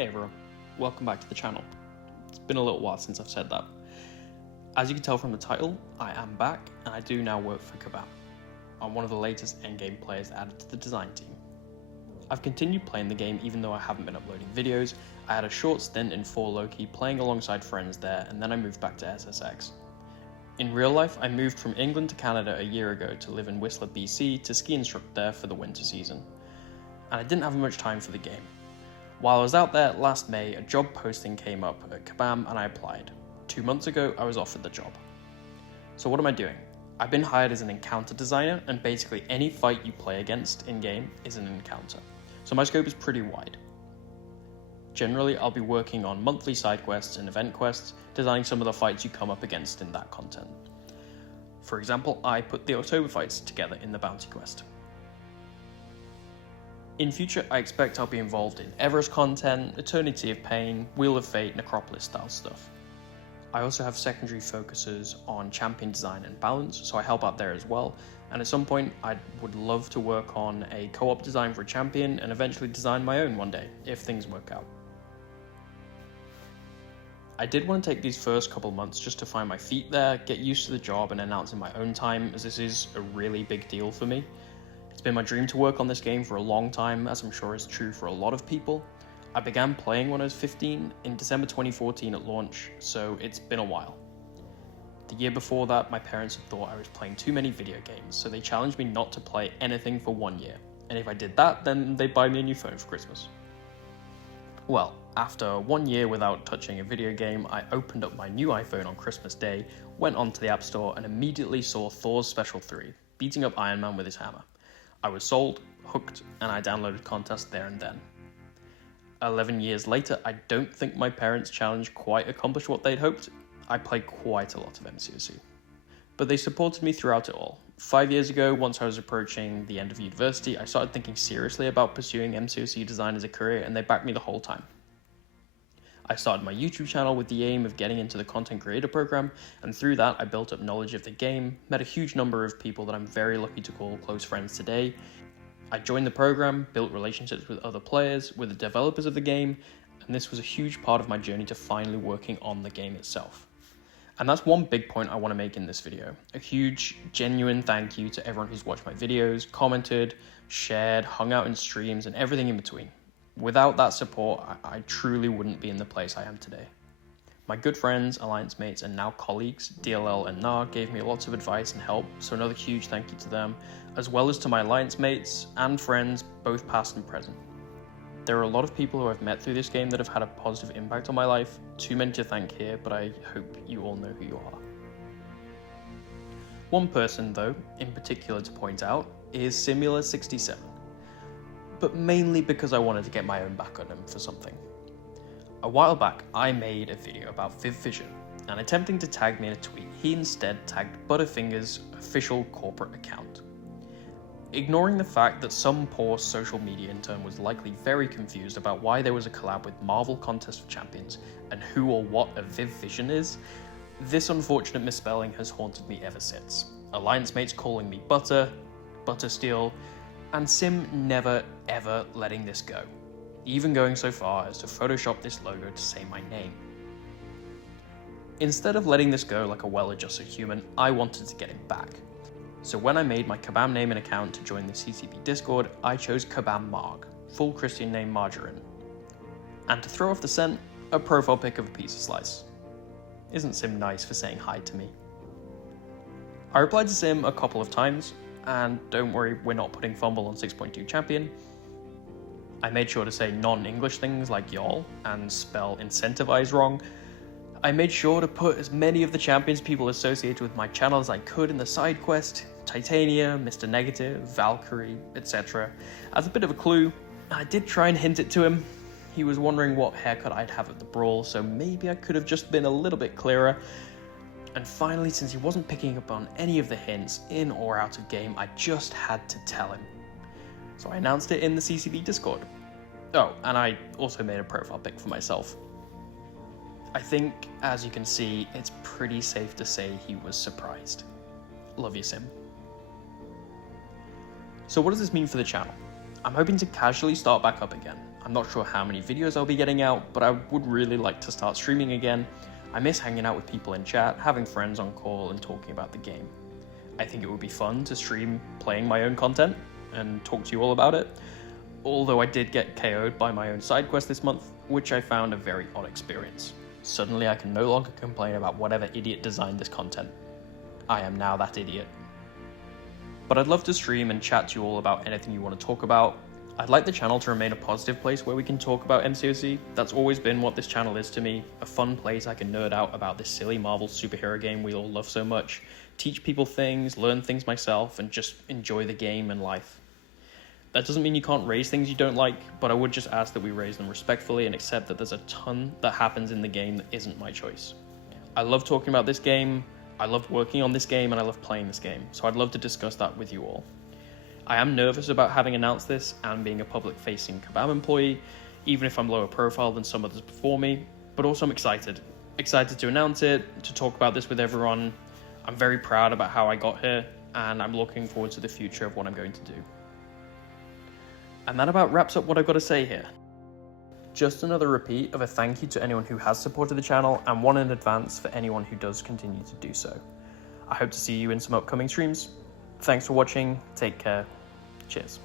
Hey everyone, welcome back to the channel. It's been a little while since I've said that. As you can tell from the title, I am back and I do now work for Kabam. I'm one of the latest endgame players added to the design team. I've continued playing the game even though I haven't been uploading videos. I had a short stint in 4 Loki playing alongside friends there, and then I moved back to SSX. In real life, I moved from England to Canada a year ago to live in Whistler, BC to ski instruct there for the winter season. And I didn't have much time for the game. While I was out there last May, a job posting came up at Kabam and I applied. 2 months ago, I was offered the job. So what am I doing? I've been hired as an encounter designer, and basically any fight you play against in-game is an encounter. So my scope is pretty wide. Generally, I'll be working on monthly side quests and event quests, designing some of the fights you come up against in that content. For example, I put the October fights together in the bounty quest. In future, I expect I'll be involved in Everest content, Eternity of Pain, Wheel of Fate, Necropolis style stuff. I also have secondary focuses on champion design and balance, so I help out there as well, and at some point I would love to work on a co-op design for a champion and eventually design my own one day, if things work out. I did want to take these first couple months just to find my feet there, get used to the job and announce in my own time, as this is a really big deal for me. It's been my dream to work on this game for a long time, as I'm sure is true for a lot of people. I began playing when I was 15, in December 2014 at launch, so it's been a while. The year before that, my parents had thought I was playing too many video games, so they challenged me not to play anything for 1 year, and if I did that, then they'd buy me a new phone for Christmas. Well, after 1 year without touching a video game, I opened up my new iPhone on Christmas Day, went onto the App Store, and immediately saw Thor's Special 3, beating up Iron Man with his hammer. I was sold, hooked, and I downloaded Contest there and then. 11 years later, I don't think my parents' challenge quite accomplished what they'd hoped. I played quite a lot of MCOC. But they supported me throughout it all. 5 years ago, once I was approaching the end of university, I started thinking seriously about pursuing MCOC design as a career, and they backed me the whole time. I started my YouTube channel with the aim of getting into the content creator program, and through that I built up knowledge of the game, met a huge number of people that I'm very lucky to call close friends today. I joined the program, built relationships with other players, with the developers of the game, and this was a huge part of my journey to finally working on the game itself. And that's one big point I want to make in this video. A huge, genuine thank you to everyone who's watched my videos, commented, shared, hung out in streams, and everything in between. Without that support, I truly wouldn't be in the place I am today. My good friends, alliance mates, and now colleagues, DLL and NAR, gave me lots of advice and help, so another huge thank you to them, as well as to my alliance mates and friends, both past and present. There are a lot of people who I've met through this game that have had a positive impact on my life, too many to thank here, but I hope you all know who you are. One person, though, in particular to point out, is Simula67. But mainly because I wanted to get my own back on him for something. A while back, I made a video about Viv Vision, and attempting to tag me in a tweet, he instead tagged Butterfinger's official corporate account. Ignoring the fact that some poor social media intern was likely very confused about why there was a collab with Marvel Contest of Champions and who or what a Viv Vision is, this unfortunate misspelling has haunted me ever since. Alliance mates calling me Butter, Buttersteel, and Sim never ever letting this go, even going so far as to Photoshop this logo to say my name. Instead of letting this go like a well-adjusted human, I wanted to get him back. So when I made my Kabam name and account to join the CCP Discord, I chose Kabam Marg, full Christian name Margarine. And to throw off the scent, a profile pic of a pizza slice. Isn't Sim nice for saying hi to me? I replied to Sim a couple of times, and don't worry, we're not putting fumble on 6.2 champion. I made sure to say non-English things like y'all and spell incentivize wrong. I made sure to put as many of the champions people associated with my channel as I could in the side quest, Titania, Mr. Negative, Valkyrie, etc. As a bit of a clue, I did try and hint it to him. He was wondering what haircut I'd have at the brawl, so maybe I could have just been a little bit clearer. And finally, since he wasn't picking up on any of the hints, in or out of game, I just had to tell him. So I announced it in the CCB Discord. Oh, and I also made a profile pic for myself. I think, as you can see, it's pretty safe to say he was surprised. Love you, Sim. So what does this mean for the channel? I'm hoping to casually start back up again, I'm not sure how many videos I'll be getting out, but I would really like to start streaming again. I miss hanging out with people in chat, having friends on call, and talking about the game. I think it would be fun to stream playing my own content and talk to you all about it, although I did get KO'd by my own side quest this month, which I found a very odd experience. Suddenly I can no longer complain about whatever idiot designed this content. I am now that idiot. But I'd love to stream and chat to you all about anything you want to talk about. I'd like the channel to remain a positive place where we can talk about MCOC. That's always been what this channel is to me, a fun place I can nerd out about this silly Marvel superhero game we all love so much, teach people things, learn things myself, and just enjoy the game and life. That doesn't mean you can't raise things you don't like, but I would just ask that we raise them respectfully and accept that there's a ton that happens in the game that isn't my choice. I love talking about this game, I love working on this game, and I love playing this game, so I'd love to discuss that with you all. I am nervous about having announced this and being a public-facing Kabam employee, even if I'm lower profile than some others before me, but also I'm excited. Excited to announce it, to talk about this with everyone. I'm very proud about how I got here, and I'm looking forward to the future of what I'm going to do. And that about wraps up what I've got to say here. Just another repeat of a thank you to anyone who has supported the channel, and one in advance for anyone who does continue to do so. I hope to see you in some upcoming streams. Thanks for watching, take care, cheers.